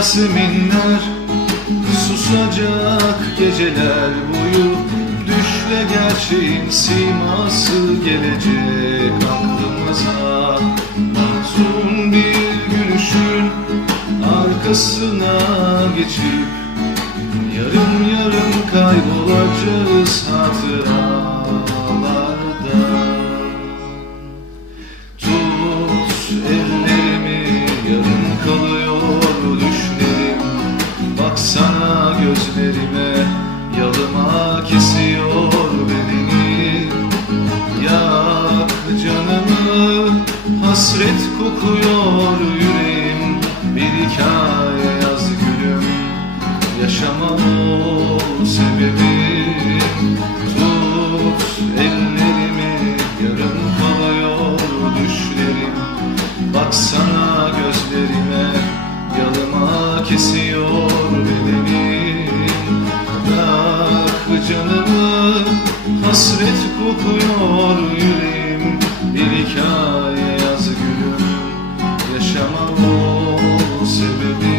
Yaseminler Susacak geceler boyu. Düşle gerçeğin siması gelecek aklımıza. Mahzun bir gülüşün arkasına geçip Yarım yarım kaybolacağız hatıralarda Baksana gözlerime yalıma kesiyor bedeni Yak canımı hasret kokuyor yüreğim. Bir hikaye yaz gülüm. Yaşamam o sebebim Tut ellerimi yarım kalıyor düşlerim. Baksana gözlerime yalıma kesiyor hasret kokuyor yüreğim Bir hikaye yaz gülüm Yaşama o sebebi.